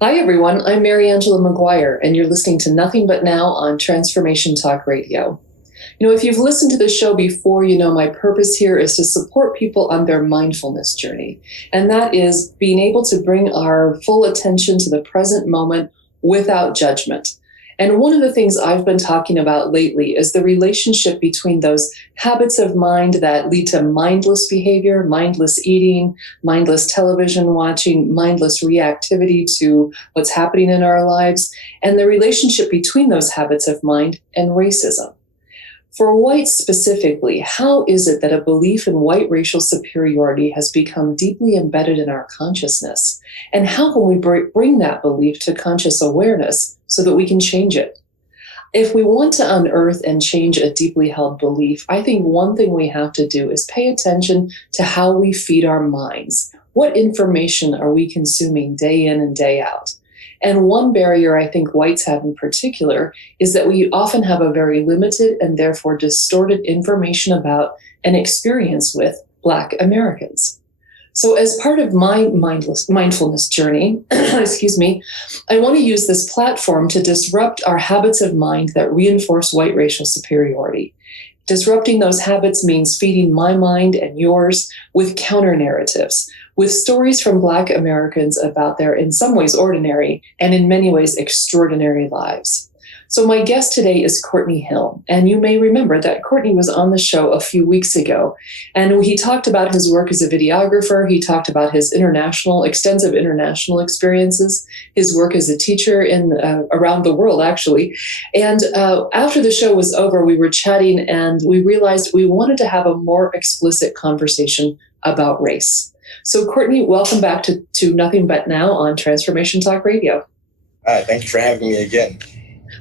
Hi, everyone. I'm Mariangela Maguire, and you're listening to Nothing But Now on Transformation Talk Radio. If you've listened to the show before, my purpose here is to support people on their mindfulness journey. And that is being able to bring our full attention to the present moment without judgment. And one of the things I've been talking about lately is the relationship between those habits of mind that lead to mindless behavior, mindless eating, mindless television watching, mindless reactivity to what's happening in our lives, and the relationship between those habits of mind and racism. For whites specifically, how is it that a belief in white racial superiority has become deeply embedded in our consciousness? And how can we bring that belief to conscious awareness so that we can change it? If we want to unearth and change a deeply held belief, I think one thing we have to do is pay attention to how we feed our minds. What information are we consuming day in and day out? And one barrier I think whites have in particular is that we often have a very limited and therefore distorted information about and experience with Black Americans. So as part of my mindfulness journey, I want to use this platform to disrupt our habits of mind that reinforce white racial superiority. Disrupting those habits means feeding my mind and yours with counter narratives, with stories from Black Americans about their, in some ways, ordinary and in many ways, extraordinary lives. So my guest today is Cortney Hill, and you may remember that Cortney was on the show a few weeks ago, and he talked about his work as a videographer. He talked about his extensive international experiences, his work as a teacher around the world, actually. And after the show was over, we were chatting, and we realized we wanted to have a more explicit conversation about race. So Cortney, welcome back to Nothing But Now on Transformation Talk Radio. Hi, thank you for having me again.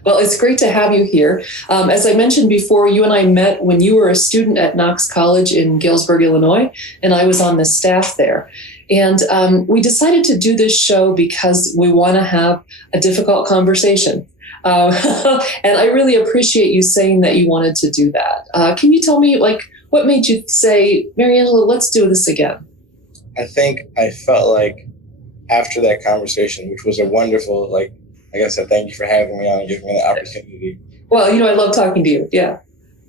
Well, it's great to have you here. As I mentioned before, you and I met when you were a student at Knox College in Galesburg, Illinois, and I was on the staff there. And we decided to do this show because we want to have a difficult conversation. And I really appreciate you saying that you wanted to do that. Can you tell me, what made you say, Mariangela, let's do this again? I think I felt like after that conversation, which was a wonderful, like I said, thank you for having me on and giving me the opportunity. Well, I love talking to you. Yeah.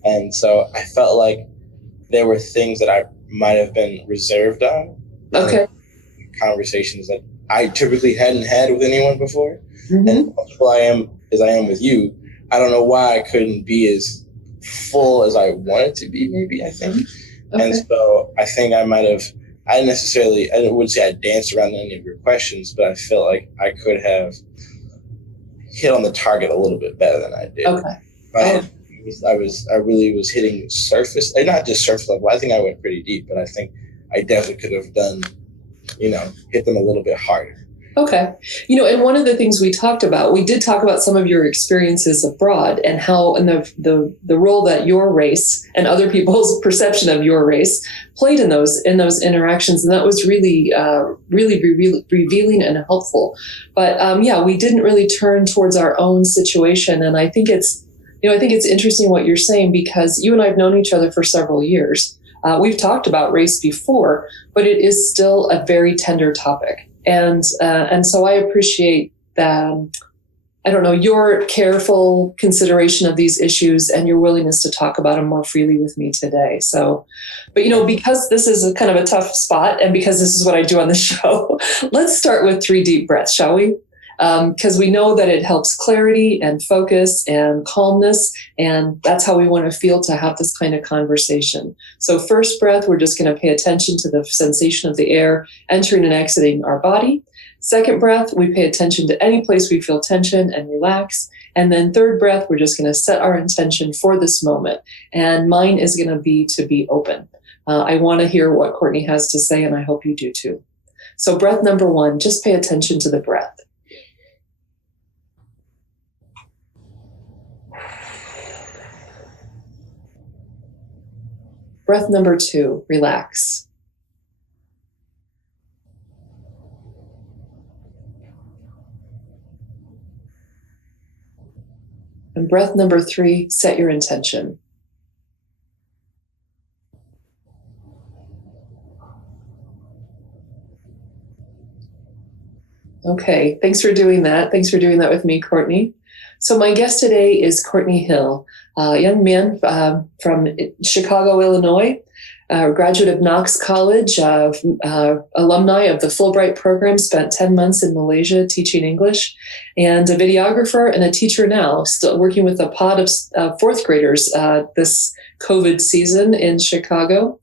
And so I felt like there were things that I might have been reserved on. Okay. Conversations that I typically hadn't had with anyone before. Mm-hmm. And as I am with you, I don't know why I couldn't be as full as I wanted to be, maybe, I think. Okay. And so I think I wouldn't say I danced around any of your questions, but I felt like I could have hit on the target a little bit better than I did. Okay. I really was hitting surface, not just surface level. I think I went pretty deep, but I think I definitely could have done, hit them a little bit harder. Okay. And one of the things we did talk about some of your experiences abroad and how, and the role that your race and other people's perception of your race played in those interactions. And that was really revealing and helpful. But we didn't really turn towards our own situation. And I think it's interesting what you're saying, because you and I have known each other for several years. We've talked about race before, but it is still a very tender topic. And so I appreciate your careful consideration of these issues and your willingness to talk about them more freely with me today. So, but because this is a kind of a tough spot, and because this is what I do on the show, let's start with 3 deep breaths, shall we? Because we know that it helps clarity and focus and calmness, and that's how we want to feel to have this kind of conversation. So first breath, we're just going to pay attention to the sensation of the air entering and exiting our body. Second breath, we pay attention to any place we feel tension and relax. And then third breath, we're just going to set our intention for this moment. And mine is going to be open. I want to hear what Cortney has to say, and I hope you do too. So breath number 1, just pay attention to the breath. Breath number 2, relax. And breath number 3, set your intention. Okay, thanks for doing that. Thanks for doing that with me, Cortney. So my guest today is Cortney Hill, a young man from Chicago, Illinois, graduate of Knox College, alumni of the Fulbright program, spent 10 months in Malaysia teaching English, and a videographer and a teacher now, still working with a pod of fourth graders this COVID season in Chicago.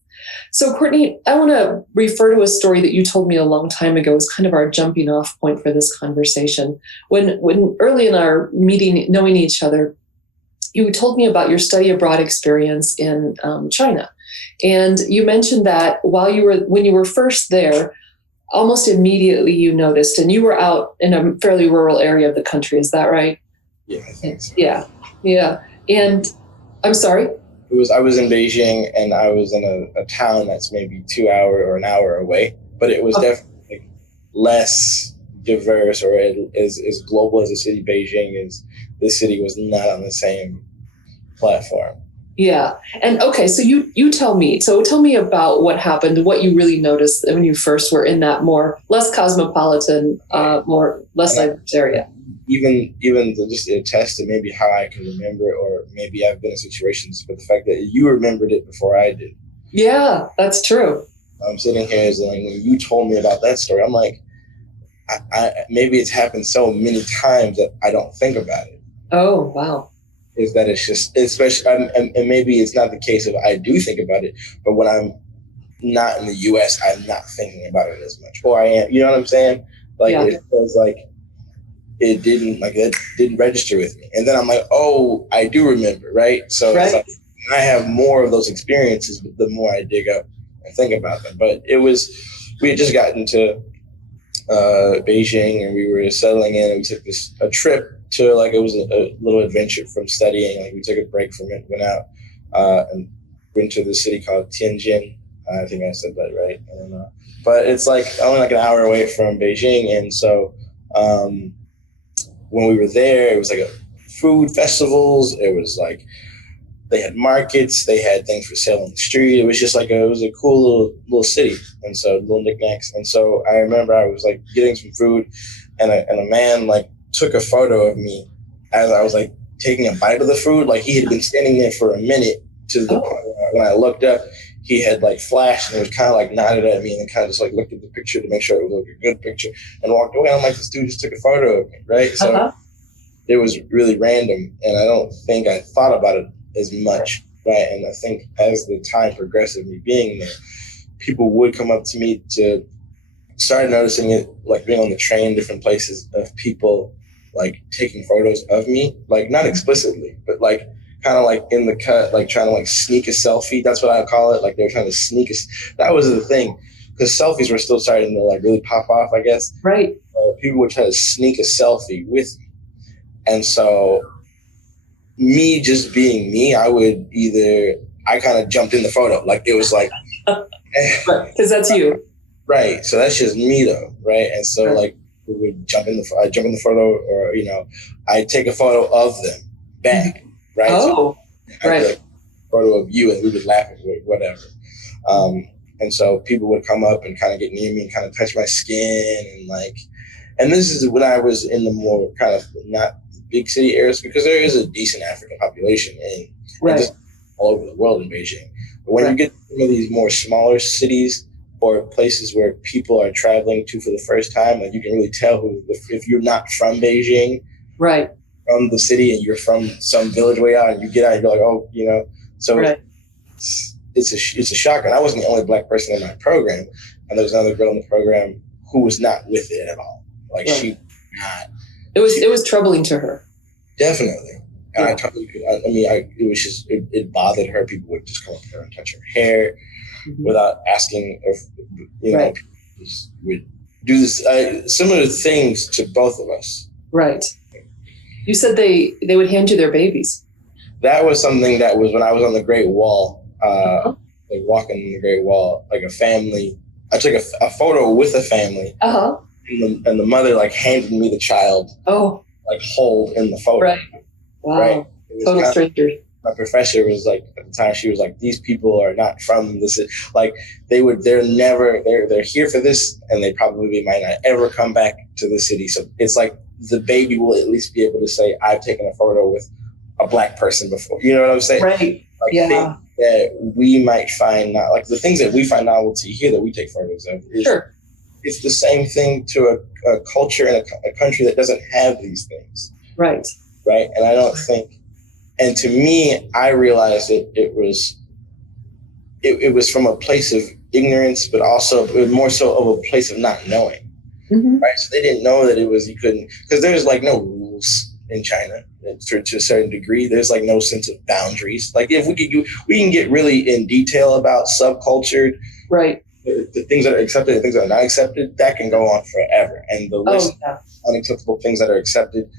So, Cortney, I want to refer to a story that you told me a long time ago as kind of our jumping off point for this conversation. When early in our meeting, knowing each other, you told me about your study abroad experience in China. And you mentioned that when you were first there, almost immediately you noticed, and you were out in a fairly rural area of the country. Is that right? Yeah, I think so. Yeah. And I'm sorry? I was in Beijing, and I was in a town that's maybe 2 hours or an hour away, but it was definitely less diverse or as global as the city Beijing is. This city was not on the same platform. Yeah. And okay, so you tell me. So tell me about what happened, what you really noticed when you first were in that less cosmopolitan, less diverse area. Even just attest to maybe how I can remember, or maybe I've been in situations, but the fact that you remembered it before I did. Yeah, that's true. I'm sitting here as like, when you told me about that story, I'm like, I maybe it's happened so many times that I don't think about it. Oh, wow. Is that it's just, especially, and maybe it's not the case of I do think about it, but when I'm not in the U.S., I'm not thinking about it as much. Or I am, you know what I'm saying? Like, yeah. It feels like it didn't register with me. And then I'm like, oh, I do remember, right? So It's like, I have more of those experiences, but the more I dig up and think about them. But we had just gotten to Beijing, and we were settling in, and we took a trip to, like, it was a little adventure from studying. Like, we took a break from it, went out and went to the city called Tianjin. I think I said that right. I don't know. But it's like only like an hour away from Beijing. And so when we were there, it was like food festivals. It was like they had markets. They had things for sale on the street. It was just like it was a cool little city. And so little knickknacks. And so I remember I was like getting some food, and a man like took a photo of me as I was like taking a bite of the food. Like, he had been standing there for a minute to the point when I looked up, he had like flashed and was kind of like nodded at me, and then kind of just like looked at the picture to make sure it was like a good picture, and walked away. I'm like, this dude just took a photo of me, right? So it was really random, and I don't think I thought about it as much, right? And I think as the time progressed of me being there, people would come up to me to start noticing it, like being on the train, different places, of people like taking photos of me, like not explicitly, but like kind of like in the cut, like trying to like sneak a selfie. That's what I call it. Like, they were trying to sneak that was the thing, because selfies were still starting to like really pop off, I guess. Right. People would try to sneak a selfie with me. And so me just being me, I kind of jumped in the photo. Like, it was like, because that's you. Right. So that's just me though. Right. And so like, we would jump in the photo, or, I take a photo of them back. Right. Oh, so right. Take a photo of you, and we would laugh at whatever. And so people would come up and kind of get near me and kind of touch my skin, and this is when I was in the more kind of not big city areas, because there is a decent African population in just all over the world in Beijing. But when you get to some of these more smaller cities, or places where people are traveling to for the first time, like, you can really tell if you're not from Beijing, right, from the city, and you're from some village way out, and you get out and you're like, oh, so it's a shock. And I wasn't the only Black person in my program, and there was another girl in the program who was not with it at all. Like, she not. It was troubling to her. Definitely. And I totally could. It was just, it bothered her. People would just come up to her and touch her hair without asking if, people would do this, similar things to both of us. Right. You said they would hand you their babies. That was something that was when I was on the Great Wall. like walking on the Great Wall, like a family. I took a photo with a family, and the mother like handed me the child, like hold in the photo. Right. Wow. Right. Total strangers. My professor was like, at the time, she was like, these people are not from this. Like they're here for this, and they probably might not ever come back to the city. So it's like the baby will at least be able to say, I've taken a photo with a Black person before. You know what I'm saying? Right. Like things that we might find not like the things that we find novelty here that we take photos of. It's the same thing to a culture and a country that doesn't have these things. Right. Right. And I don't think. And to me, I realized that it was from a place of ignorance, but also it was more so of a place of not knowing. Mm-hmm. Right. So they didn't know that it was, you couldn't, because there's like no rules in China to a certain degree. There's like no sense of boundaries. Like if we can get really in detail about subculture, right? The things that are accepted and things that are not accepted, that can go on forever. And the list of unacceptable things that are accepted,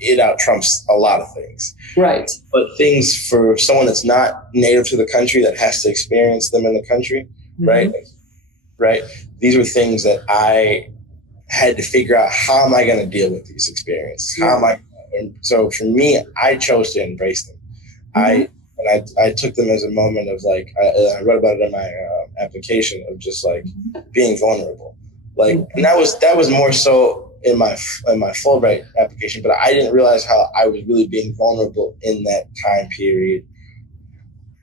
it out trumps a lot of things. Right. But things for someone that's not native to the country, that has to experience them in the country, right? Right. These were things that I had to figure out, how am I going to deal with these experiences? How am I? And so for me, I chose to embrace them. I took them as a moment of like, I wrote about it in my application of just like being vulnerable. Like, and that was more so in my Fulbright application, but I didn't realize how I was really being vulnerable in that time period.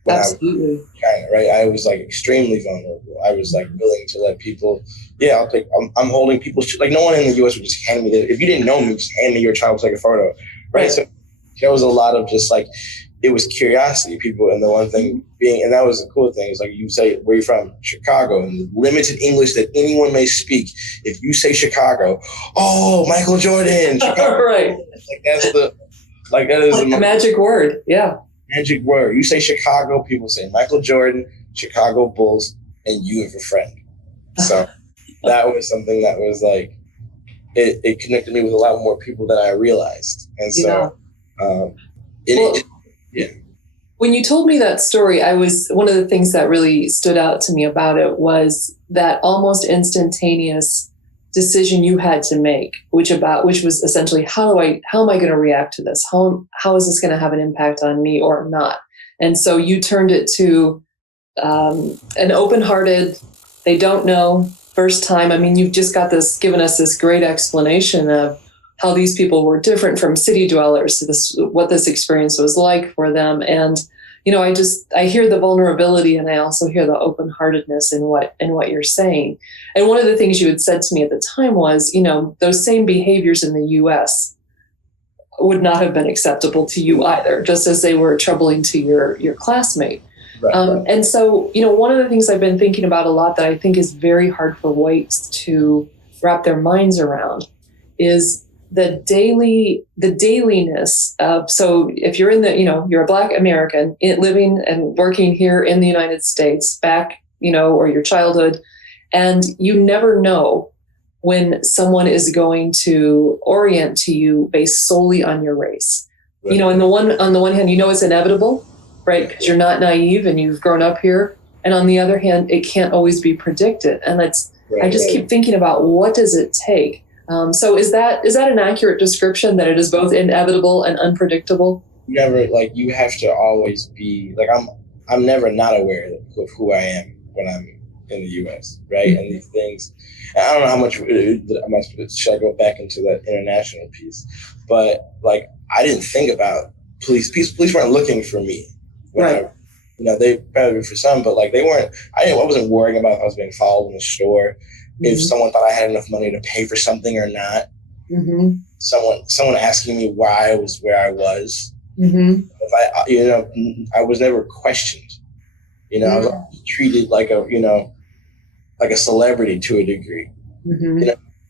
Absolutely. I was in China, right? I was like extremely vulnerable. I was like willing to let people, I'm holding people, like no one in the US would just hand me if you didn't know me, just hand me your child to take a photo, right? So there was a lot of just like, it was curiosity, people, and the one thing being, and that was the cool thing, is like you say, where you from? Chicago, and the limited English that anyone may speak. If you say Chicago, oh, Michael Jordan, Chicago. Right. That is the magic word. Yeah. Magic word. You say Chicago, people say Michael Jordan, Chicago Bulls, and you have a friend. So that was something that was like, it connected me with a lot more people than I realized. And so, when you told me that story, one of the things that really stood out to me about it was that almost instantaneous decision you had to make, which was essentially, how am I going to react to this? How is this going to have an impact on me or not? And so you turned it to an open-hearted, they don't know, first time. I mean, you've just given us this great explanation of how these people were different from city dwellers, what this experience was like for them. And, I hear the vulnerability, and I also hear the open-heartedness in what you're saying. And one of the things you had said to me at the time was, those same behaviors in the US would not have been acceptable to you either, just as they were troubling to your classmate. Right. And so, one of the things I've been thinking about a lot that I think is very hard for whites to wrap their minds around is the dailiness of, so if you're you're a Black American living and working here in the United States back, or your childhood, and you never know when someone is going to orient to you based solely on your race. Right. On the one hand, it's inevitable, right? Because you're not naive and you've grown up here. And on the other hand, it can't always be predicted. And I just keep thinking about, what does it take? So is that an accurate description, that it is both inevitable and unpredictable? Never, you have to always be I'm never not aware of who I am when I'm in the U.S. right? Mm-hmm. And these things, and I don't know how much should I go back into that international piece, but I didn't think about police. Police weren't looking for me. Right. They probably for some, but they weren't. I wasn't worrying about if I was being followed in the store. If someone thought I had enough money to pay for something or not, someone asking me why I was where I was, if I was never questioned. I was treated like a celebrity to a degree,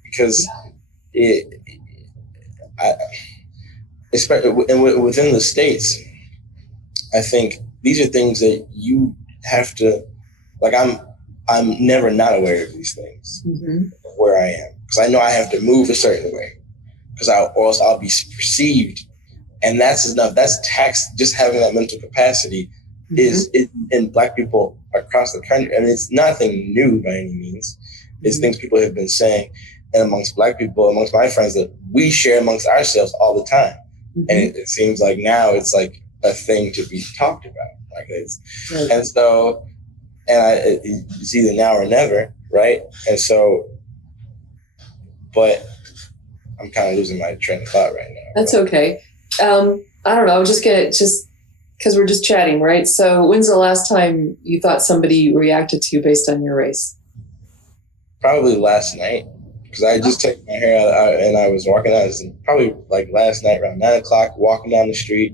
because especially within the States, I think these are things that you have to, I'm never not aware of these things, of where I am, because I know I have to move a certain way, or else I'll be perceived. And that's enough. That's taxed. Just having that mental capacity and Black people across the country. And it's nothing new by any means. It's things people have been saying, and amongst Black people, amongst my friends, that we share amongst ourselves all the time. Mm-hmm. And it seems like now it's like a thing to be talked about. Like it's, right. And so, it's either now or never, right? And so, but I'm kind of losing my train of thought right now. That's okay. I don't know. Just because we're just chatting, right? So when's the last time you thought somebody reacted to you based on your race? Probably last night, because I just took my hair out and I was walking out. Probably like last night around 9 o'clock, walking down the street,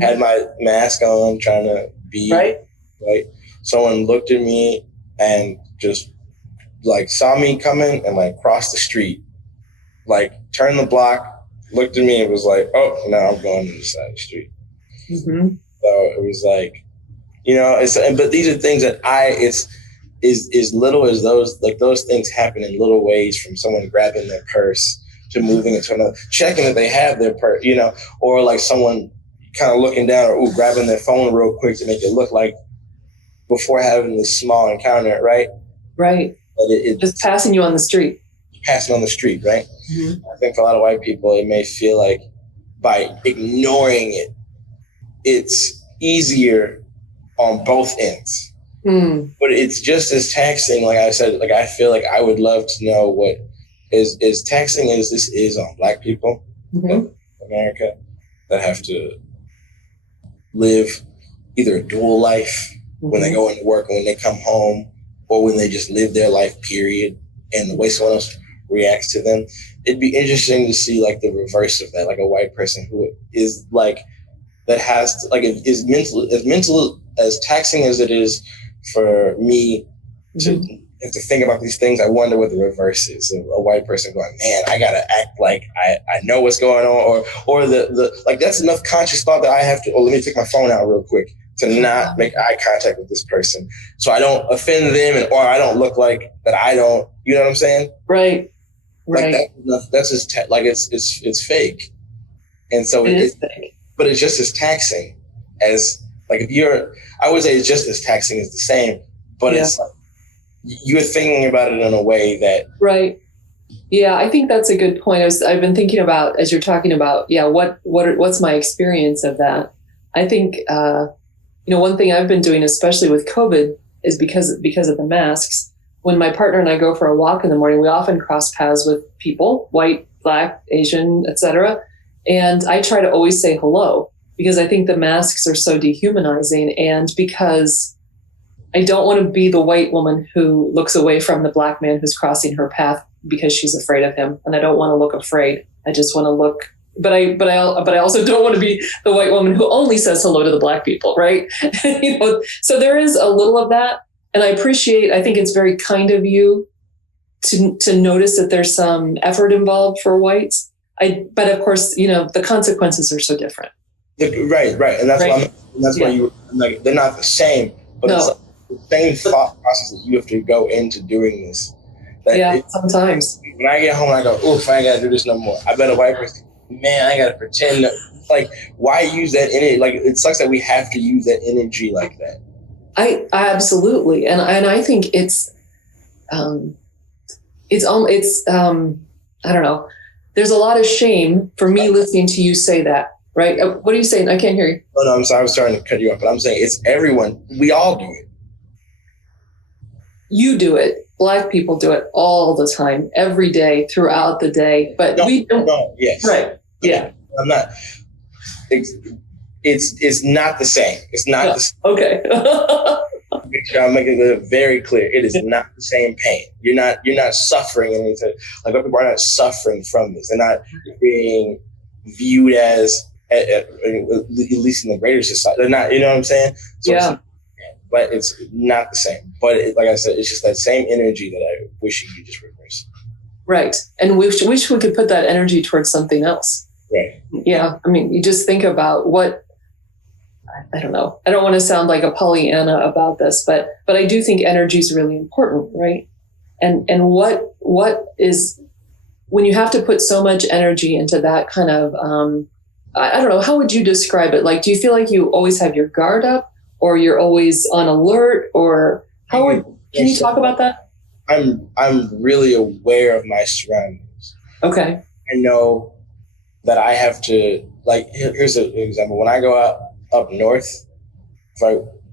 had my mask on, trying to be right. Someone looked at me and just like saw me coming and like crossed the street, like turned the block, looked at me and was like, "Oh, now I'm going to the side of the street." Mm-hmm. So it was like, but these are things that it's as little as those things happen in little ways, from someone grabbing their purse to moving into another, checking that they have their purse, or like someone kind of looking down or grabbing their phone real quick to make it look like before having this small encounter, right? Right. But it just passing you on the street. Passing on the street, right? Mm-hmm. I think for a lot of white people, it may feel like by ignoring it, it's easier on both ends. Mm. But it's just as taxing, like I said, like I feel like I would love to know what is taxing as this is on Black people in America that have to live either a dual life when they go into work and when they come home, or when they just live their life, period, and the way someone else reacts to them. It'd be interesting to see like the reverse of that, like a white person who is like, that has to, like, is mental as taxing as it is for me to think about these things. I wonder what the reverse is of a white person going, man, I gotta act like I know what's going on, or the like that's enough conscious thought that I have to, let me take my phone out real quick to not make eye contact with this person, so I don't offend them, or I don't look like that I don't, you know what I'm saying? Right. Right. Like that's just like it's fake, and so it's fake. But it's just as taxing as like I would say it's just as taxing as the same, but it's like you're thinking about it in a way that right. Yeah, I think that's a good point. I've been thinking about, as you're talking about, what's my experience of that? I think one thing I've been doing, especially with COVID, is because of the masks. When my partner and I go for a walk in the morning, we often cross paths with people, white, Black, Asian, etc. And I try to always say hello, because I think the masks are so dehumanizing, and because I don't want to be the white woman who looks away from the Black man who's crossing her path because she's afraid of him. And I don't want to look afraid. I just want to look, but I also don't want to be the white woman who only says hello to the Black people, right? So there is a little of that. And I think it's very kind of you to notice that there's some effort involved for whites. But of course, the consequences are so different. Right. And that's why like, they're not the same, but it's like the same thought process that you have to go into doing this. Sometimes. When I get home, I go, oof, I ain't got to do this no more. I bet a white person, man, I ain't got to pretend. Like, why use that energy? Like, it sucks that we have to use that energy like that. I absolutely. And I think it's I don't know. There's a lot of shame for me listening to you say that, right? What are you saying? I can't hear you. Oh, no, I'm sorry. I was trying to cut you off, but I'm saying it's everyone. We all do it. You do it. Black people do it all the time, every day, throughout the day. But we don't. No, yes. Right. Yeah. I'm not. It's not the same. It's not the same. Okay. Make sure I'm making it very clear. It is not the same pain. You're not suffering anything. Like, people are not suffering from this. They're not being viewed as, at least in the greater society. They're not. You know what I'm saying? So but it's not the same. But like I said, it's just that same energy that I wish you could just reverse. Right, and wish we could put that energy towards something else. Right. Yeah. I mean, you just think about what. I don't know. I don't want to sound like a Pollyanna about this, but I do think energy is really important, right? And what is, when you have to put so much energy into that kind of, I don't know, how would you describe it? Like, do you feel like you always have your guard up, or you're always on alert, or can you talk about that? I'm really aware of my surroundings. Okay. I know that I have to, like, here's an example. When I go out up north,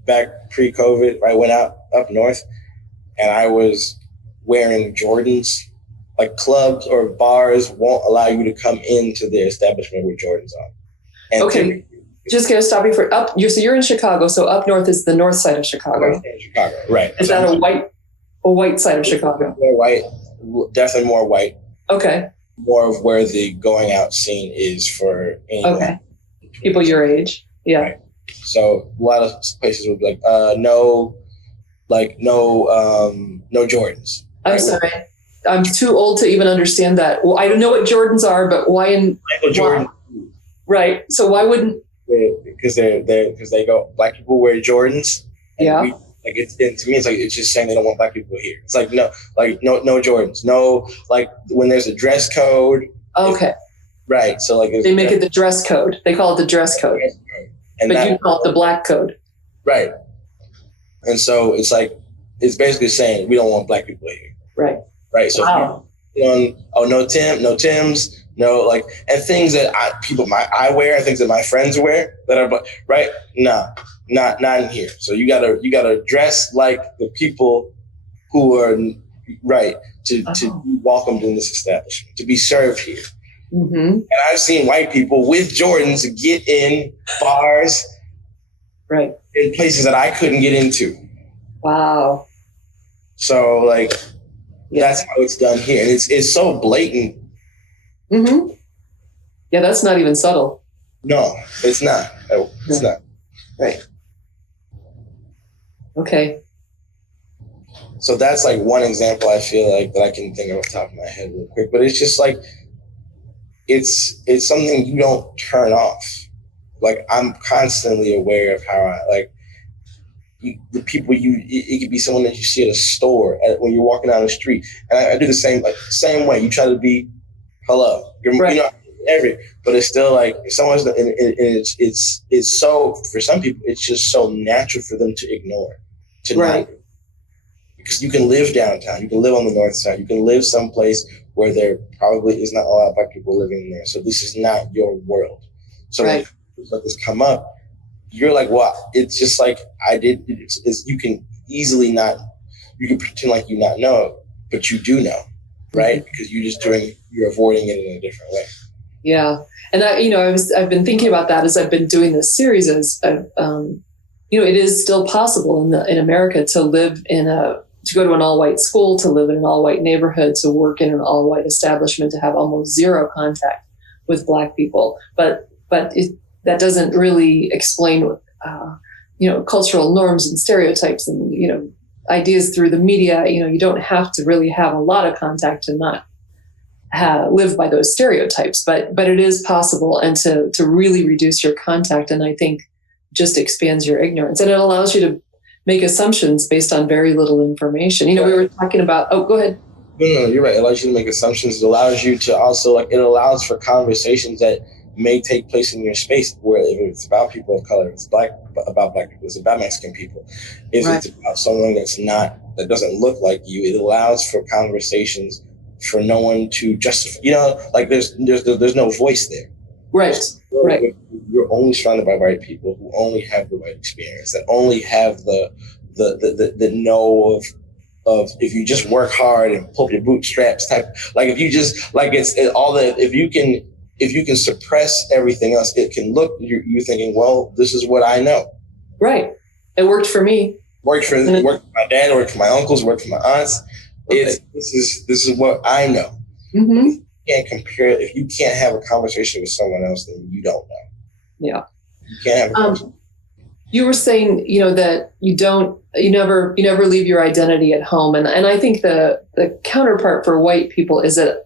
back pre-COVID, I went out up north and I was wearing Jordans. Like, clubs or bars won't allow you to come into their establishment with Jordans on. And okay. Just gonna stop you for so you're in Chicago. So up north is the north side of Chicago. Chicago, right? Is that a white side of Chicago? More white, definitely more white. Okay. More of where the going out scene is for anyone. Okay. People your age. Yeah. Right. So a lot of places would be like, no Jordans. I'm right? sorry. I'm too old to even understand that. Well, I don't know what Jordans are, but why Michael Jordan. Why? Right. So why wouldn't? Because they go, black people wear Jordans. Yeah. To me, it's like, it's just saying they don't want black people here. It's like, no Jordans. No, like, when there's a dress code. Okay. Right. So like, they make it the dress code. They call it the dress code. But you call it the black code. Right. And so it's like, it's basically saying we don't want black people here. Right. Right. So, wow. No Tims, no, like, and things that I wear, things that my friends wear that are, right? No, not in here. So you gotta dress like the people who are right to be welcomed in this establishment, to be served here. Mm-hmm. And I've seen white people with Jordans get in bars, right, in places that I couldn't get into. Wow. So like, that's how it's done here, and it's so blatant. Mm-hmm. Yeah, that's not even subtle. No, it's not. It's not. Right. Okay. So that's like one example I feel like that I can think of off the top of my head real quick. But it's just like, it's something you don't turn off. Like, I'm constantly aware of how the people it could be someone that you see at a store, when you're walking down the street. And I do the same way. You try to be hello. Right. You know, but it's still like, someone's, and it's so, for some people, it's just so natural for them to ignore, not, because you can live downtown, you can live on the north side, you can live someplace where there probably is not a lot of black people living there. So this is not your world. So when this come up, you're like, well, it's just like you can easily you can pretend like you not know, but you do know, right? Because you're avoiding it in a different way. Yeah. And I've been thinking about that as I've been doing this series, it is still possible in America to live to go to an all-white school, to live in an all-white neighborhood, to work in an all-white establishment, to have almost zero contact with black people. But that doesn't really explain, cultural norms and stereotypes and, ideas through the media. You don't have to really have a lot of contact to not live by those stereotypes, but it is possible, and to really reduce your contact, and I think just expands your ignorance, and it allows you to make assumptions based on very little information. We were talking about, go ahead. No, you're right. It allows you to make assumptions. It allows you to also, it allows for conversations that may take place in your space, where if it's about people of color, it's about black people, it's about Mexican people. If it's about someone that doesn't look like you, it allows for conversations for no one to justify, there's no voice there. Right. Right. You're only surrounded by white people who only have the white experience, that only have the know of if you just work hard and pull up your bootstraps type. Like, if you just if you can suppress everything else, it can look, you're thinking, well, this is what I know. Right. It worked for me. Worked for my dad, worked for my uncles, worked for my aunts. This is what I know. Mm-hmm. Can't compare. If you can't have a conversation with someone else, then you don't know. Yeah. You can't have a conversation. You were saying, that you never leave your identity at home. And I think the counterpart for white people is that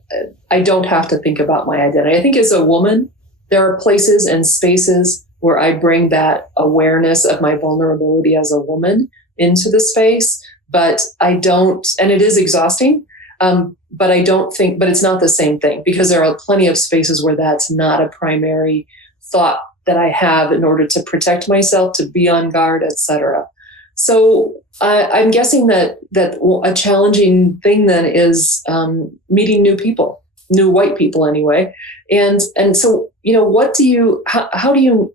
I don't have to think about my identity. I think as a woman, there are places and spaces where I bring that awareness of my vulnerability as a woman into the space, but I don't, and it is exhausting. But it's not the same thing, because there are plenty of spaces where that's not a primary thought that I have in order to protect myself, to be on guard, etc. So I'm guessing that a challenging thing then is meeting new people, new white people anyway. And so, what do you, how do you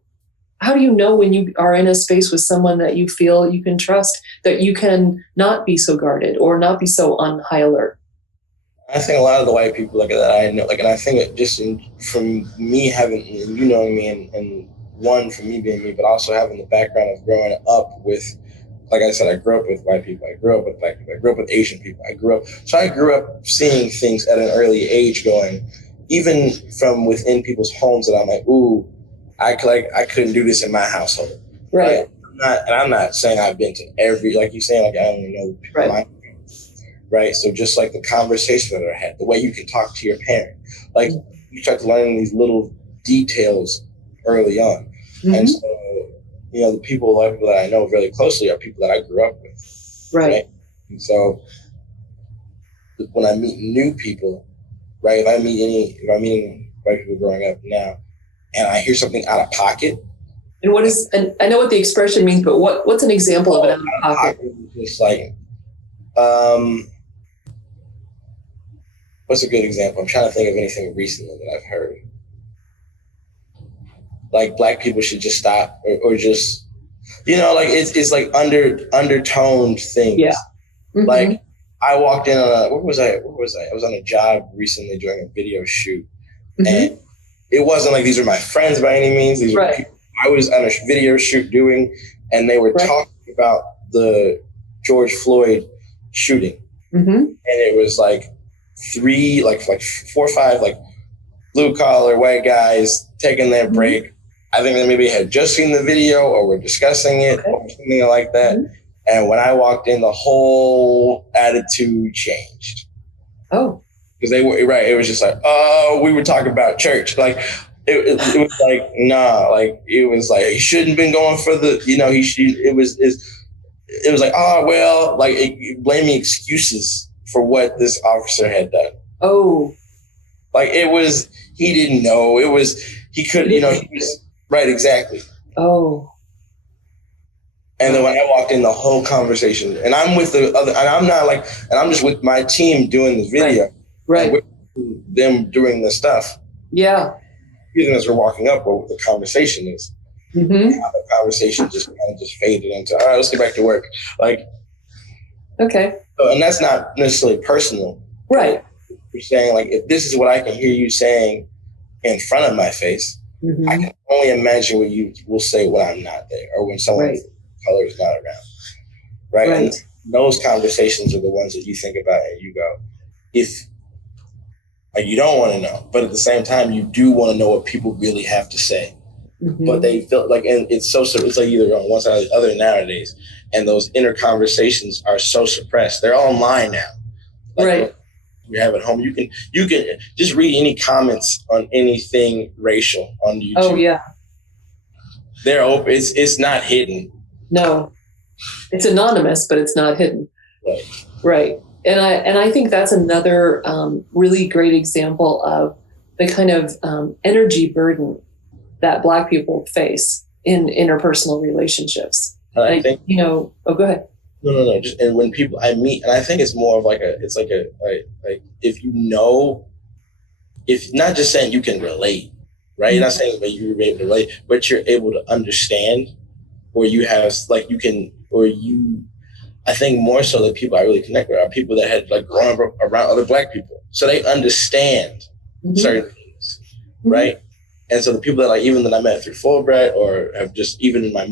know when you are in a space with someone that you feel you can trust, that you can not be so guarded or not be so on high alert? I think a lot of the white people like that I know, like, and I think it just from me having, you knowing me, and one, from me being me, but also having the background of growing up with, like I said, I grew up with white people, I grew up with black people, I grew up with Asian people, I grew up seeing things at an early age, going, even from within people's homes, that I'm like, ooh, I couldn't do this in my household. Right. I'm not saying I've been to every, like you're saying, like I only know the people. Right. Right. So just like the conversations that are had, the way you can talk to your parent, like you start learning these little details early on. Mm-hmm. And so, a lot of people that I know really closely are people that I grew up with. Right. And so when I meet new people, right, if I'm meeting white people growing up now, and I hear something out of pocket. And I know what the expression means, but what's an example of it out of pocket? Just like, what's a good example? I'm trying to think of anything recently that I've heard. Like Black people should just stop, or just, like it's like undertoned things. Yeah. Mm-hmm. Like I walked in on where was I? I was on a job recently doing a video shoot, mm-hmm. and it wasn't like these were my friends by any means. These were people I was on a video shoot doing, and they were talking about the George Floyd shooting, mm-hmm. and it was like 4 or 5 like blue collar white guys taking their break. Mm-hmm. I think they maybe had just seen the video or were discussing it or something like that. Mm-hmm. And when I walked in, the whole attitude changed. Oh, because they were right. It was just like, oh, we were talking about church. Like it was like, nah, like it was like he shouldn't have been going for the, it was like, oh well, like blaming excuses for what this officer had done. Oh, like he didn't know. He could, he was right, exactly. Oh. And then when I walked in, the whole conversation, and I'm with the other, and I'm just with my team doing this video, right? With them doing the stuff. Yeah. Even as we're walking up, what the conversation is. Mm-hmm. The conversation just kind of faded into, all right, let's get back to work. Like, okay. So, and that's not necessarily personal, right? You're saying like, if this is what I can hear you saying in front of my face, mm-hmm. I can only imagine what you will say when I'm not there, or when someone's color is not around, right? And those conversations are the ones that you think about and you go, if like you don't want to know, but at the same time you do want to know what people really have to say. Mm-hmm. But they feel like, and it's like either on one side or the other nowadays, and those inner conversations are so suppressed. They're all online now. Like, right. You have at home. You can just read any comments on anything racial on YouTube. Oh yeah. They're open. It's not hidden. No, it's anonymous, but it's not hidden. Right. Right. And I think that's another really great example of the kind of energy burden that Black people face in interpersonal relationships. I think, oh, go ahead. No. Just, and when people I meet, and I think it's more of like if if not just saying you can relate, right? Mm-hmm. You're not saying that you're able to relate, but you're able to understand, or you have like you can, or you. I think more so that people I really connect with are people that had like grown up around other Black people, so they understand mm-hmm. certain things, mm-hmm. right? And so the people that even that I met through Fulbright, or have just even in my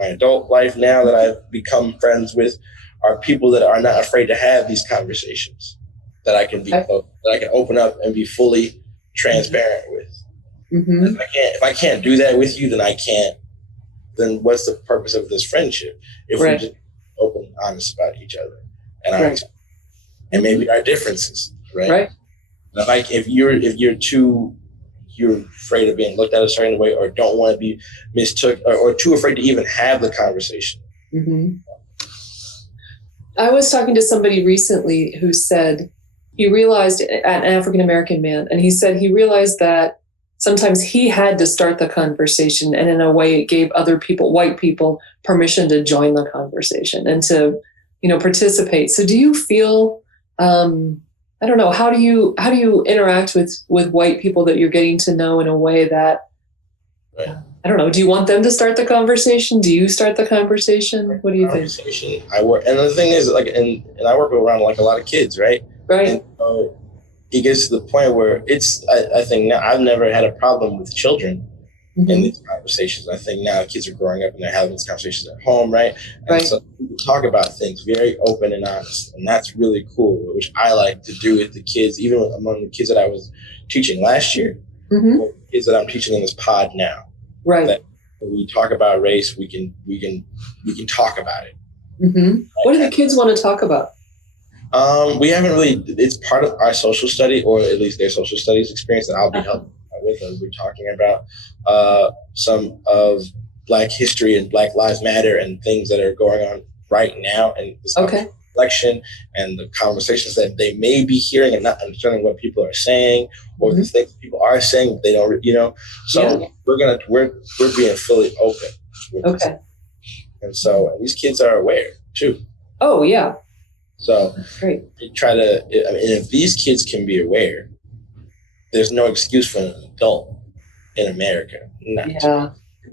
adult life now that I've become friends with, are people that are not afraid to have these conversations, that I can that I can open up and be fully transparent with. Mm-hmm. If I can't do that with you, then what's the purpose of this friendship? If we're just open, honest about each other and maybe our differences, right? Right. Like if you're afraid of being looked at a certain way, or don't want to be mistook, or too afraid to even have the conversation. Mm-hmm. I was talking to somebody recently who said he realized, an African-American man, and he said he realized that sometimes he had to start the conversation, and in a way it gave other people, white people, permission to join the conversation and to, participate. So do you feel, I don't know, how do you interact with white people that you're getting to know in a way that, Right. I don't know, do you want them to start the conversation? Do you start the conversation? What do you think? I work, and the thing is, like, and I work around like a lot of kids, right? Right. And so it gets to the point where I think now I've never had a problem with children in these conversations. I think now kids are growing up and they're having these conversations at home, right? And so we talk about things very open and honest, and that's really cool, which I like to do with the kids, even among the kids that I was teaching last year, or kids that I'm teaching in this pod now. Right. That when we talk about race, we can talk about it. What do the kids want to talk about? We haven't really, it's part of our social study, or at least their social studies experience that I'll be helping with. We're talking about some of Black history and Black Lives Matter and things that are going on right now, and this election and the conversations that they may be hearing and not understanding what people are saying, or the things people are saying that they don't, So we're being fully open with this. And so these kids are aware too. Oh yeah. So great. We try to, if these kids can be aware, there's no excuse for an adult in America.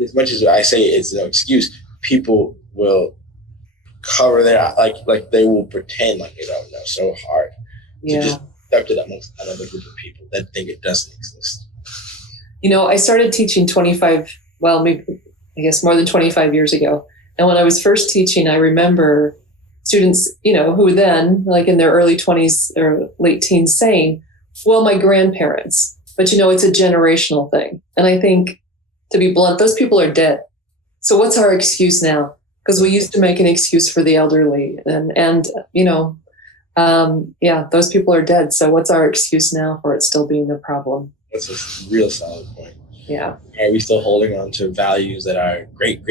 As much as I say it's no excuse, people will cover their, like they will pretend like they don't know so hard to just accept it amongst another group of people that think it doesn't exist. I started teaching maybe I guess more than 25 years ago. And when I was first teaching, I remember students, who then, like in their early 20s or late teens, saying, well, my grandparents, but it's a generational thing. And I think, to be blunt, those people are dead. So what's our excuse now? Because we used to make an excuse for the elderly, and those people are dead. So what's our excuse now for it still being a problem? That's a real solid point. Yeah. Are we still holding on to values that our great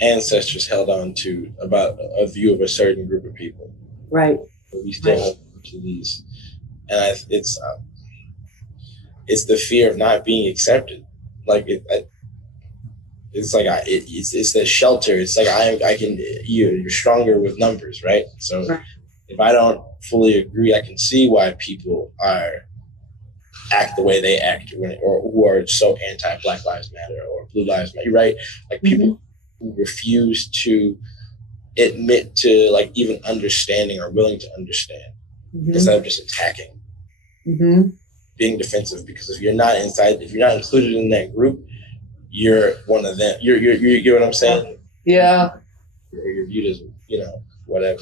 ancestors held on to about a view of a certain group of people? Right. But we still hold on to these, and it's the fear of not being accepted. Like it's the shelter. It's like you're stronger with numbers, right? So if I don't fully agree, I can see why people act the way they act, or who are so anti-Black Lives Matter or Blue Lives Matter, right? Like people who refuse to admit to like even understanding or willing to understand instead of just attacking, being defensive. Because if you're not included in that group, you're one of them. You get what I'm saying? Yeah. You're viewed as, whatever.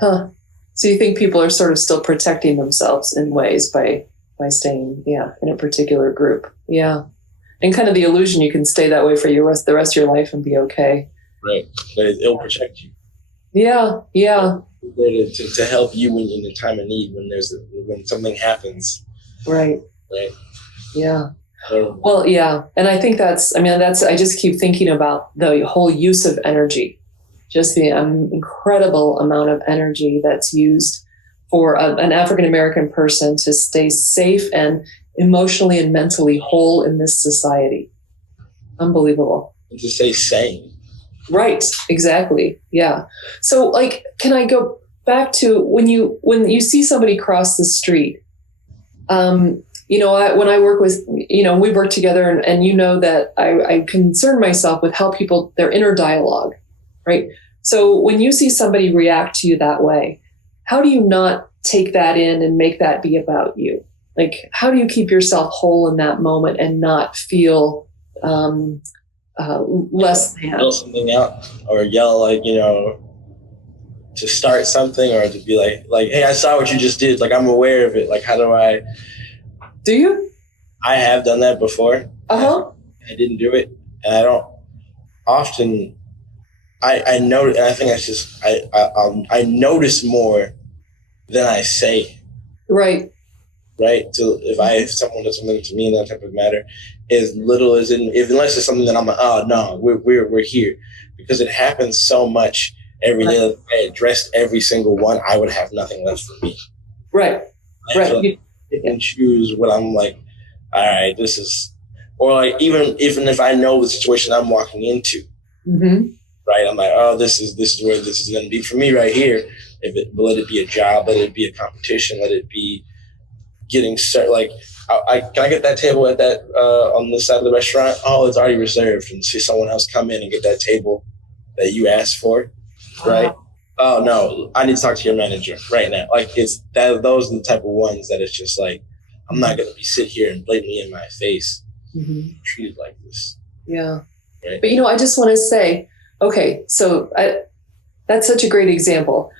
Huh. So you think people are sort of still protecting themselves in ways by staying, in a particular group. Yeah. And kind of the illusion you can stay that way for the rest of your life and be okay. Right. But it'll protect you. Yeah. Yeah. To help you in the time of need, when something happens. Right. Right. Yeah. Well, yeah. And I think I just keep thinking about the whole use of energy, just the incredible amount of energy that's used for an African-American person to stay safe and emotionally and mentally whole in this society. Unbelievable. And to stay sane. Right. Exactly. Yeah. So can I go back to when you see somebody cross the street, when I work with, we work together and that I concern myself with how their inner dialogue, right? So when you see somebody react to you that way, how do you not take that in and make that be about you? Like, how do you keep yourself whole in that moment and not feel less than? Yell something out or yell to start something, or to be like, hey, I saw what you just did. Like, I'm aware of it. Like, how do I? Do you? I have done that before. I didn't do it, and I don't often. I know, and I think that's just I notice more than I say. Right. Right. So if someone does something to me in that type of matter, as little as unless it's something that I'm like, oh no, we're here, because it happens so much every day. If I addressed every single one, I would have nothing left for me. Right. Right. I can choose what I'm like. all right, this is, or like even if I know the situation I'm walking into, right? I'm like, oh, this is where this is going to be for me right here. Let it be a job, let it be a competition, let it be getting started. Like, can I get that table at that on this side of the restaurant? Oh, it's already reserved, and see someone else come in and get that table that you asked for, right? Oh no, I need to talk to your manager right now. Like, it's that those are the type of ones that it's just like, I'm not going to be sit here and blatantly in my face treated like this. Yeah. Right? But, I just want to say, okay, so that's such a great example.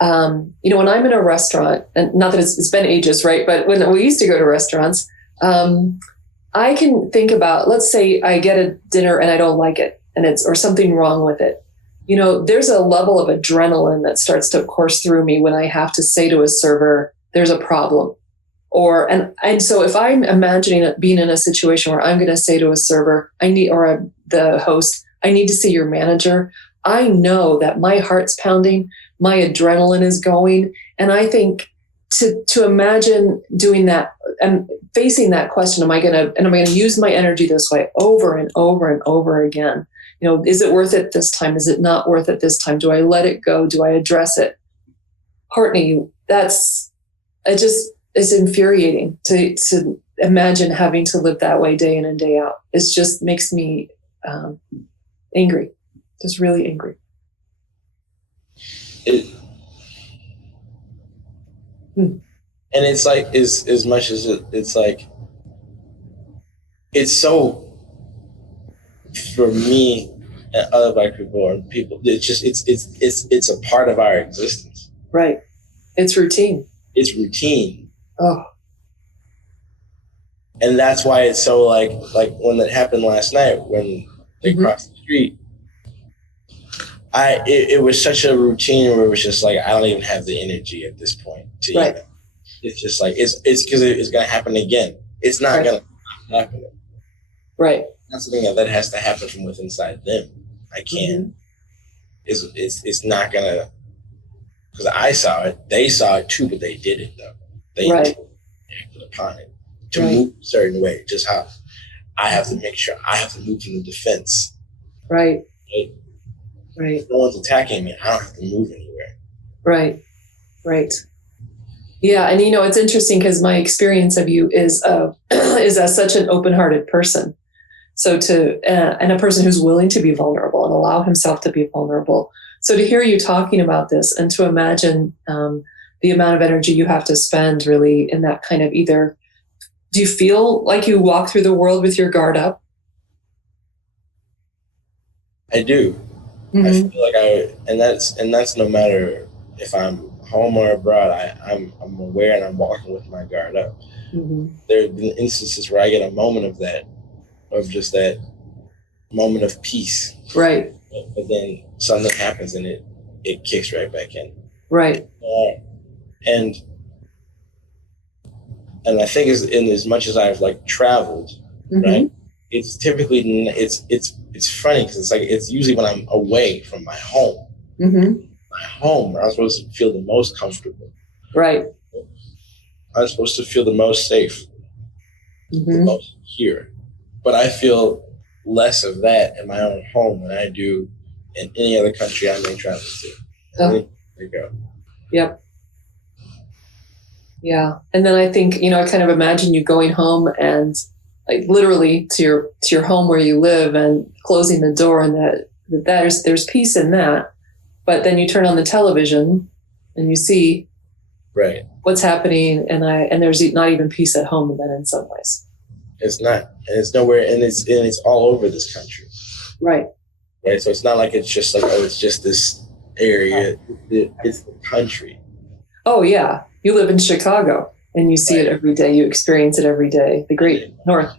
When I'm in a restaurant, and not that it's been ages, right? But when we used to go to restaurants, I can think about, let's say I get a dinner and I don't like it or something wrong with it. There's a level of adrenaline that starts to course through me when I have to say to a server, there's a problem. And so if I'm imagining being in a situation where I'm going to say to a server, the host, I need to see your manager, I know that my heart's pounding, my adrenaline is going. And I think to imagine doing that and facing that question, am I going to use my energy this way over and over and over again? Is it worth it this time? Is it not worth it this time? Do I let it go? Do I address it? Courtney, it's infuriating to imagine having to live that way day in and day out. It just makes me angry, just really angry. And it's like, as much as it's like, it's so, for me and other Black people or people, it's a part of our existence. Right. It's routine. It's routine. Oh. And that's why it's so like when that happened last night, when they crossed the street, it was such a routine where it was just like, I don't even have the energy at this point to right. It's just like, it's because it's going to happen again. It's not going to happen. Right. That's the thing that has to happen from within inside them. I can't. It's not going to, because I saw it, they saw it too, but they did it though. They acted upon it to move a certain way. Just how I have to make sure I have to move in the defense. Right. Right. If no one's attacking me, I don't have to move anywhere. Right. Right. Yeah, and it's interesting because my experience of you is as such an open-hearted person. So and a person who's willing to be vulnerable and allow himself to be vulnerable. So to hear you talking about this and to imagine the amount of energy you have to spend really in that kind of either, do you feel like you walk through the world with your guard up? I do. I feel like and that's no matter if I'm home or abroad, I'm aware and I'm walking with my guard up. There have been instances where I get a moment of that, of just that moment of peace. Right. But then something happens and it kicks right back in. Right. And I think in as much as I've like traveled, right? It's typically it's funny because it's like it's usually when I'm away from my home. My home where I'm supposed to feel the most comfortable. Right. I'm supposed to feel the most safe, the most secure. But I feel less of that in my own home than I do in any other country I may travel to. There you go. Yep. Yeah. And then I think, I kind of imagine you going home and like literally to your home where you live and closing the door, and that there's peace in that. But then you turn on the television and you see what's happening, and there's not even peace at home then in some ways. It's not, and it's nowhere, and it's all over this country. Right. Right. So it's not like it's just like, it's just this area. It's the country. Oh yeah. You live in Chicago and you see it every day. You experience it every day. The great North.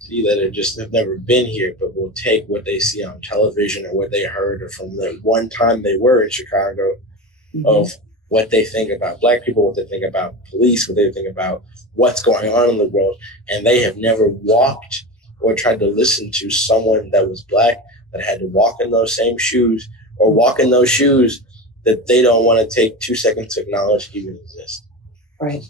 See that have never been here, but will take what they see on television or what they heard or from the one time they were in Chicago of what they think about Black people, what they think about police, what they think about what's going on in the world. And they have never walked or tried to listen to someone that was Black that had to walk in those same shoes or walk in those shoes that they don't want to take 2 seconds to acknowledge even exist. Right.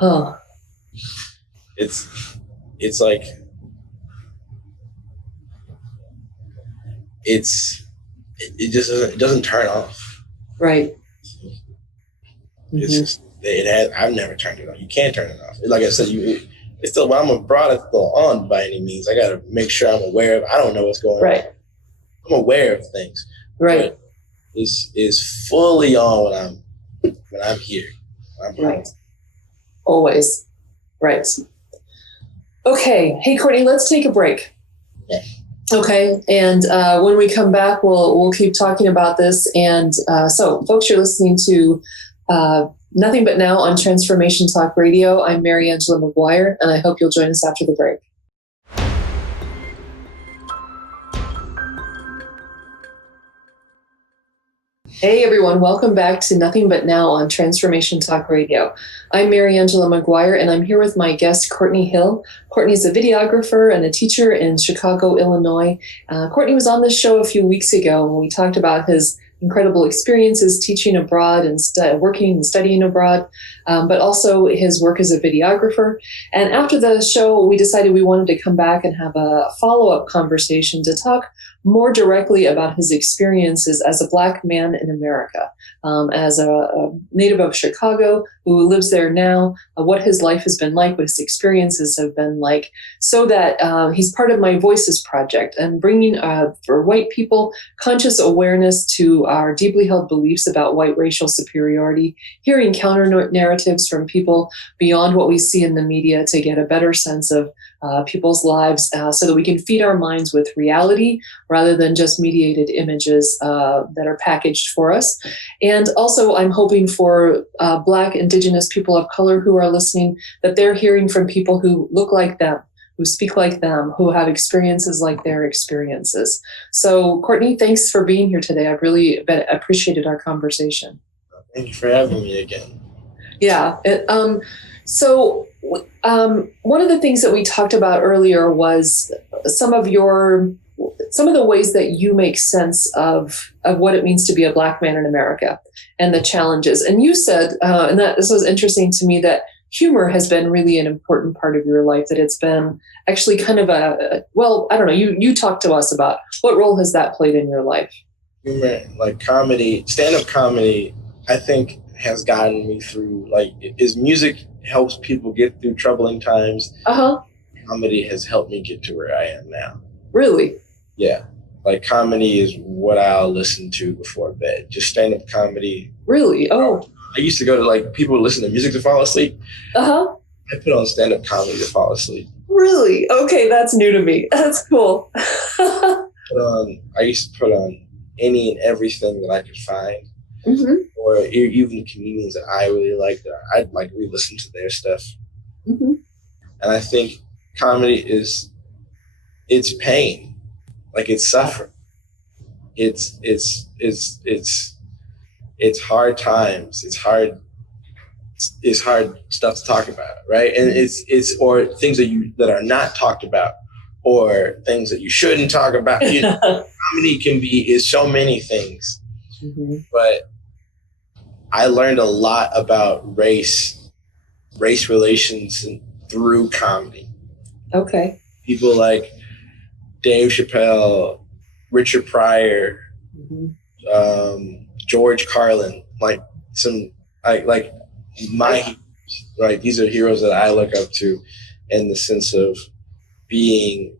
Huh. It's like it doesn't turn off. Right. It's just I've never turned it on. You can't turn it off. Like I said, it's still, when I'm abroad, it's still on by any means. I gotta make sure I'm aware of. I don't know what's going on. I'm aware of things. Right. But is fully on when I'm here. Right. Always. Right. Okay. Hey, Cortney, let's take a break. Yeah. Okay. And when we come back, we'll keep talking about this. And so, folks, you're listening to Nothing But Now on Transformation Talk Radio. I'm Mariangela Maguire, and I hope you'll join us after the break. Hey everyone, welcome back to Nothing But Now on Transformation Talk Radio. I'm Mariangela Maguire, and I'm here with my guest, Cortney Hill. Cortney's a videographer and a teacher in Chicago, Illinois. Cortney was on this show a few weeks ago, and we talked about his incredible experiences teaching abroad and working and studying abroad, but also his work as a videographer. And after the show, we decided we wanted to come back and have a follow-up conversation to talk more directly about his experiences as a Black man in America, as a native of Chicago who lives there now, what his life has been like, what his experiences have been like, so that he's part of my Voices Project and bringing, for white people, conscious awareness to our deeply held beliefs about white racial superiority, hearing counter narratives from people beyond what we see in the media to get a better sense of people's lives, so that we can feed our minds with reality rather than just mediated images that are packaged for us. And also, I'm hoping for Black, Indigenous people of color who are listening, that they're hearing from people who look like them, who speak like them, who have experiences like their experiences. So, Cortney, thanks for being here today. I've really appreciated our conversation. Thank you for having me again. Yeah. So one of the things that we talked about earlier was some of the ways that you make sense of what it means to be a Black man in America and the challenges. And you said, and that this was interesting to me, that humor has been really an important part of your life, that it's been actually kind of I don't know, you talk to us about what role has that played in your life? Humor, like comedy, stand-up comedy, I think has gotten me through, like, is music helps people get through troubling times. Comedy has helped me get to where I am now. Really? Yeah. Like, comedy is what I'll listen to before bed. Just stand-up comedy. Really? Oh. I used to go to, like, people would listen to music to fall asleep. I put on stand-up comedy to fall asleep. Really? Okay, that's new to me. That's cool. I used to put on any and everything that I could find. Or even comedians that I really liked, I'd like re-listen to their stuff. And I think comedy it's pain, like it's suffering, it's hard times, it's hard stuff to talk about, right? And it's or things that are not talked about, or things that you shouldn't talk about. Comedy is so many things. But I learned a lot about race relations through comedy. Okay. People like Dave Chappelle, Richard Pryor, George Carlin, like these are heroes that I look up to in the sense of being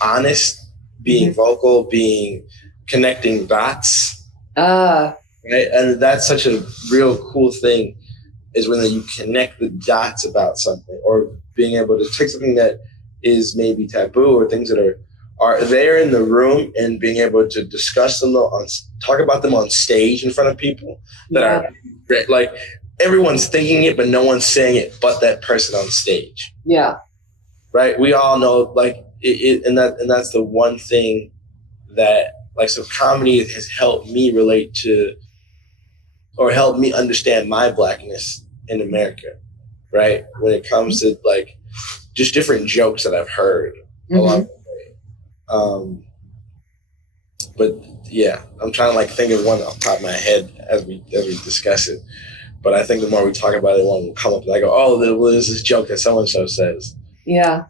honest, being vocal, being connecting dots. Right? And that's such a real cool thing, is when you connect the dots about something, or being able to take something that is maybe taboo, or things that are there in the room, and being able to discuss them talk about them on stage in front of people that are like, everyone's thinking it, but no one's saying it but that person on stage. Yeah. Right. We all know, like, and that's the one thing that, like, so comedy has helped me relate to, or help me understand my Blackness in America, right? When it comes to, like, just different jokes that I've heard along the way. But yeah, I'm trying to, like, think of one off the top of my head as we discuss it. But I think the more we talk about it, one will come up and I go, oh, there's this joke that so-and-so says. Yeah.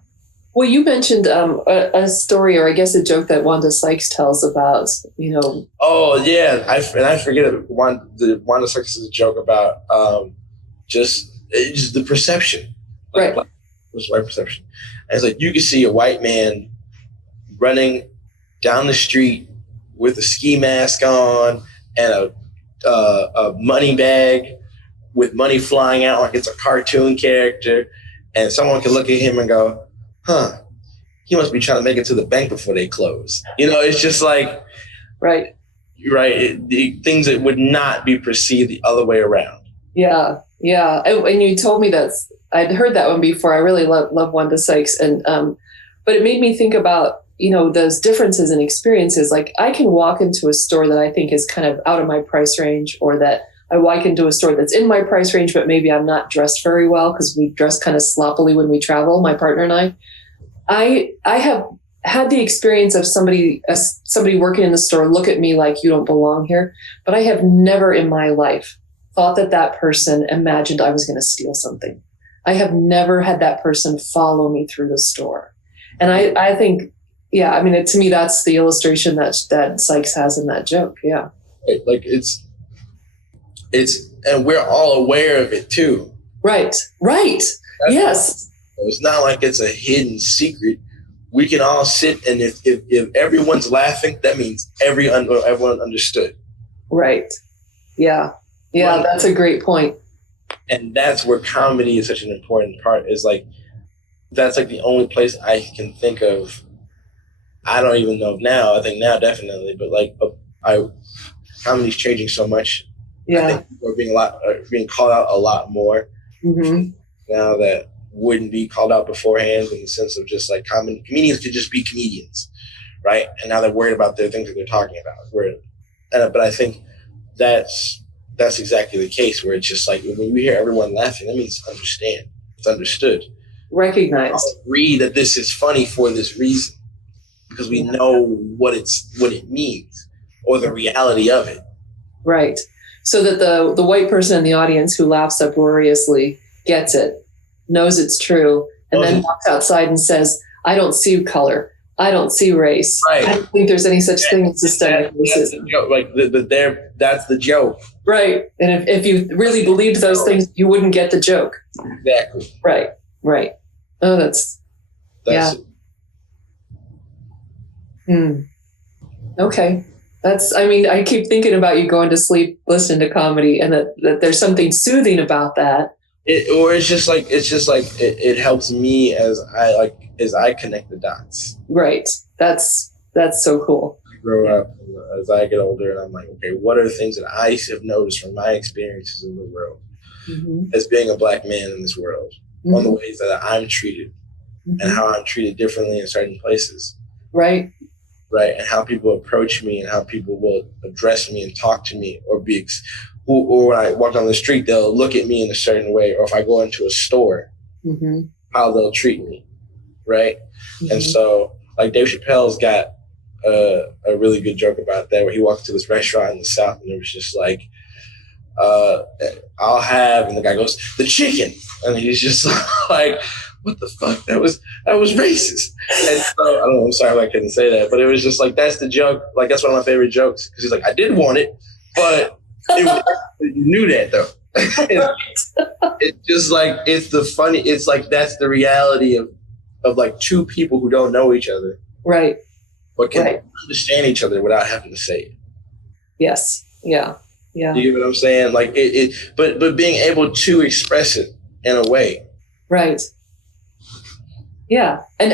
Well, you mentioned a story, or I guess a joke that Wanda Sykes tells about, Oh, yeah. I forget it. Wanda Sykes is a joke about just the perception. Right. What's white perception? And it's like you can see a white man running down the street with a ski mask on and a money bag with money flying out like it's a cartoon character, and someone can look at him and go, huh, he must be trying to make it to the bank before they close. It's just like, right. Things that would not be perceived the other way around. Yeah. And you told me that I'd heard that one before. I really love Wanda Sykes, and but it made me think about those differences in experiences. Like I can walk into a store that I think is kind of out of my price range, or that I walk into a store that's in my price range, but maybe I'm not dressed very well because we dress kind of sloppily when we travel, my partner and I. I have had the experience of somebody working in the store look at me like, you don't belong here, but I have never in my life thought that person imagined I was going to steal something. I have never had that person follow me through the store. And I think, to me, that's the illustration that Sykes has in that joke. Yeah. Like it's, and we're all aware of it too. Right. Yes. It's not like it's a hidden secret. We can all sit, and if everyone's laughing, that means everyone understood. Right. Yeah. Right. That's a great point. And that's where comedy is such an important part. Is like, that's like the only place I can think of. I don't even know now. I think now definitely, but like, comedy's changing so much. Yeah. I think we're being called out a lot more now that wouldn't be called out beforehand, in the sense of just like comedians could just be comedians, right? And now they're worried about their things that they're talking about. But I think that's exactly the case, where it's just like when you hear everyone laughing, that means it's understood, recognized. I'll agree that this is funny for this reason, because we know what it means, or the reality of it. Right. So that the white person in the audience who laughs uproariously gets it, knows it's true, and then walks outside and says, I don't see color. I don't see race. Right. I don't think there's any such thing as systemic racism. That's the joke. Right. And if you really believed those things, you wouldn't get the joke. Exactly. Right. Oh, that's yeah. Okay. I keep thinking about you going to sleep listening to comedy, and that there's something soothing about that. It helps me as I connect the dots. Right. That's so cool. I grow up as I get older, and I'm like, okay, what are the things that I have noticed from my experiences in the world as being a Black man in this world, on the ways that I'm treated and how I'm treated differently in certain places. Right. And how people approach me, and how people will address me and talk to me, or or when I walk down the street, they'll look at me in a certain way, or if I go into a store, how they'll treat me, right? And so, like, Dave Chappelle's got a really good joke about that, where he walked to this restaurant in the South, and it was just like, I'll have, and the guy goes, the chicken, and he's just like, what the fuck? That was racist. And so, I don't know, I'm sorry I couldn't say that, but it was just like, that's the joke. Like, that's one of my favorite jokes, because he's like, I did want it, but you knew that though. It's just like, it's like, that's the reality of like two people who don't know each other. Right. But can understand each other without having to say it. Yes. Yeah. You get what I'm saying? Like but being able to express it in a way. Right. Yeah. And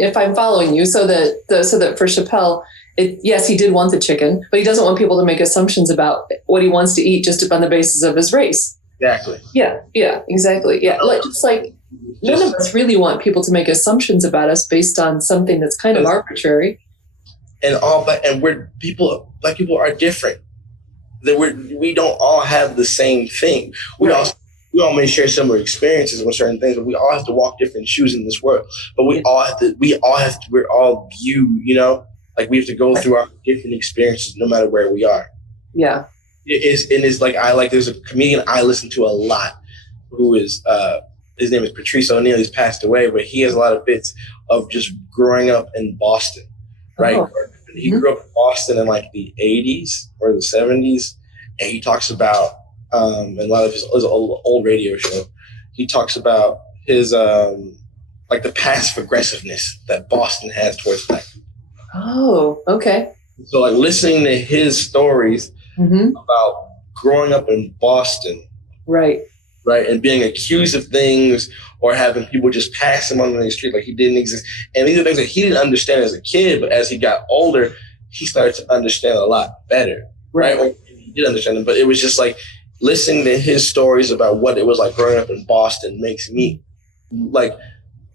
if I'm following you, so that for Chappelle, yes, he did want the chicken, but he doesn't want people to make assumptions about what he wants to eat just on the basis of his race. Exactly. Yeah, exactly. Yeah. Just like none of us really want people to make assumptions about us based on something that's kind of arbitrary. And Black people are different. That we don't all have the same thing. We all may share similar experiences with certain things, but we all have to walk different shoes in this world. But we're all viewed, like we have to go through our different experiences no matter where we are. Yeah. it's like there's a comedian I listen to a lot who is his name is Patrice O'Neill. He's passed away, but he has a lot of bits of just growing up in Boston, right? Oh. He grew up in Boston in like the 80s or the 70s, and he talks about in a lot of his old radio show. He talks about his like the passive aggressiveness that Boston has towards black people. Oh, okay. So like listening to his stories about growing up in Boston, right, and being accused of things or having people just pass him on the street like he didn't exist. And these are things that he didn't understand as a kid, but as he got older, he started to understand a lot better, right? Or he did understand them, but it was just like listening to his stories about what it was like growing up in Boston makes me like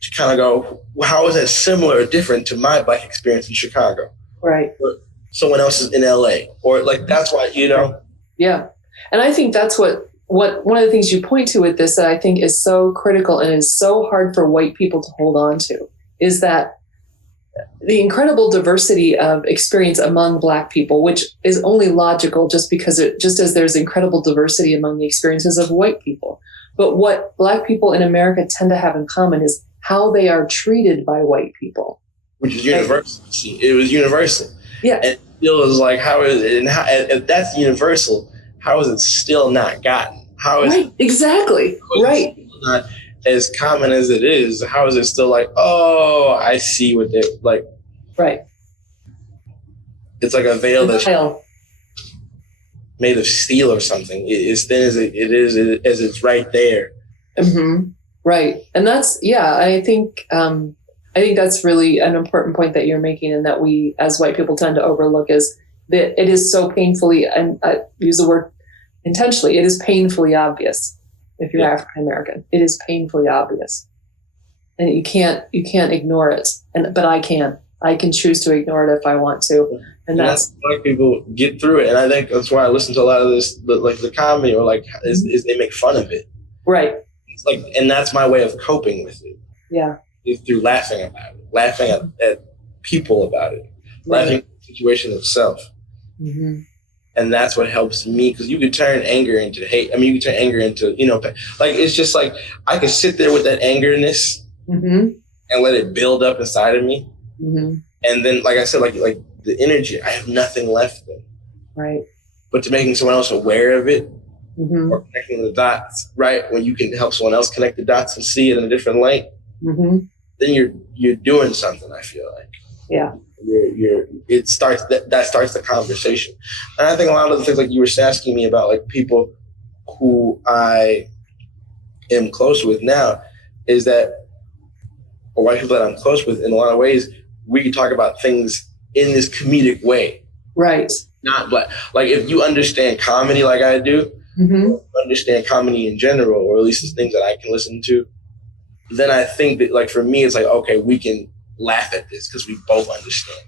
to kind of go, well, how is that similar or different to my black experience in Chicago? Right. Or someone else is in LA, or like, that's why, Yeah. And I think that's what one of the things you point to with this that I think is so critical and is so hard for white people to hold on to is that the incredible diversity of experience among black people, which is only logical just as there's incredible diversity among the experiences of white people. But what black people in America tend to have in common is how they are treated by white people. Which is universal. See, it was universal. Yeah. And it was like, how is it, and how, if that's universal, how is it still not gotten? How is right, exactly, right. Not as common as it is, how is it still like, oh, I see what they're like. Right. It's like a veil that's made of steel or something. It's thin as it is as it's right there. Mm-hmm. Right. And that's, I think that's really an important point that you're making, and that we as white people tend to overlook is that it is so painfully, and I use the word intentionally, it is painfully obvious. If you're African American, it is painfully obvious, and you can't ignore it. But I can choose to ignore it if I want to, and that's black people get through it. And I think that's why I listen to a lot of this, like the comedy, or like is they make fun of it, right? It's like, and that's my way of coping with it. Yeah, is through laughing about it, laughing at people about it, laughing at the situation itself. Mm-hmm. And that's what helps me, because you could turn anger into hate. I mean, you can turn anger into, like, it's just like, I could sit there with that angerness and let it build up inside of me. Mm-hmm. And then, like I said, like the energy, I have nothing left then. Right. But to making someone else aware of it, or connecting the dots, right? When you can help someone else connect the dots and see it in a different light, then you're doing something, I feel like. Yeah. It starts that starts the conversation. And I think a lot of the things like you were asking me about, like people who I am close with now, is that, or white people that I'm close with, in a lot of ways, we can talk about things in this comedic way. Right. Not black. Like if you understand comedy like I do, understand comedy in general, or at least the things that I can listen to, then I think that, like, for me, it's like, okay, we can laugh at this because we both understand.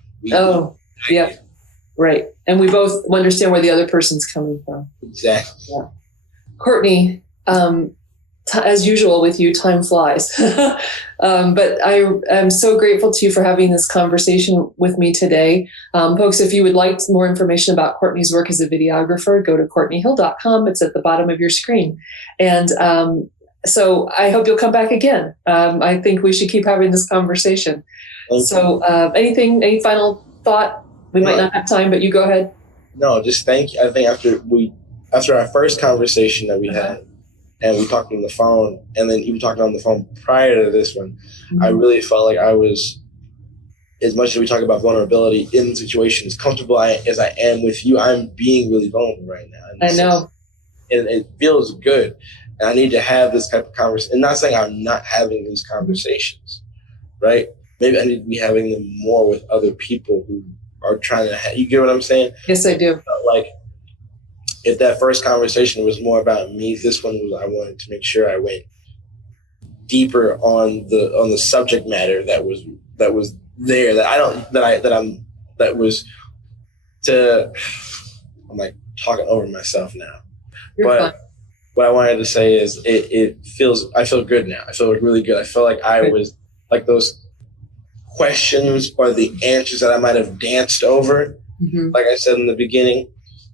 Right. And we both understand where the other person's coming from. Exactly. Yeah. Cortney, as usual with you, time flies. But I am so grateful to you for having this conversation with me today. Folks, if you would like more information about Cortney's work as a videographer, go to CortneyHill.com. It's at the bottom of your screen. And so I hope you'll come back again. I think we should keep having this conversation. So any final thought? We might not have time, but you go ahead. No, just thank you. I think after our first conversation that we had, and we talked on the phone, and then even talking on the phone prior to this one, I really felt like I was, as much as we talk about vulnerability in situations, comfortable as I am with you, I'm being really vulnerable right now. I know. And it feels good. And I need to have this type of conversation. And not saying I'm not having these conversations, right? Maybe I need to be having them more with other people who are trying to you get what I'm saying? Yes, I do. Like, if that first conversation was more about me, this one was, I wanted to make sure I went deeper on the subject matter that was there, I'm like talking over myself now. You're fine. What I wanted to say is I feel good now. I feel really good. I feel like I was like those questions or the answers that I might have danced over, like I said in the beginning,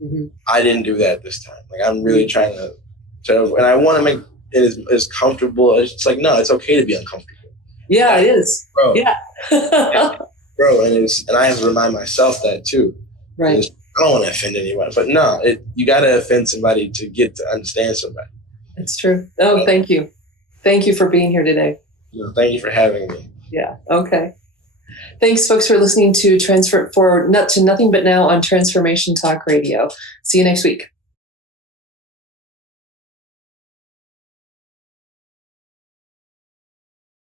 Mm-hmm. I didn't do that this time. Like, I'm really trying to, and I want to make it as comfortable. It's like, no, it's okay to be uncomfortable. Yeah, it is. Bro. Yeah. Bro, and I have to remind myself that too. Right. I don't want to offend anyone, but no, you got to offend somebody to get to understand somebody. It's true. Oh, thank you. Thank you for being here today. Thank you for having me. Yeah. Okay. Thanks, folks, for listening to Nothing But Now on Transformation Talk Radio. See you next week.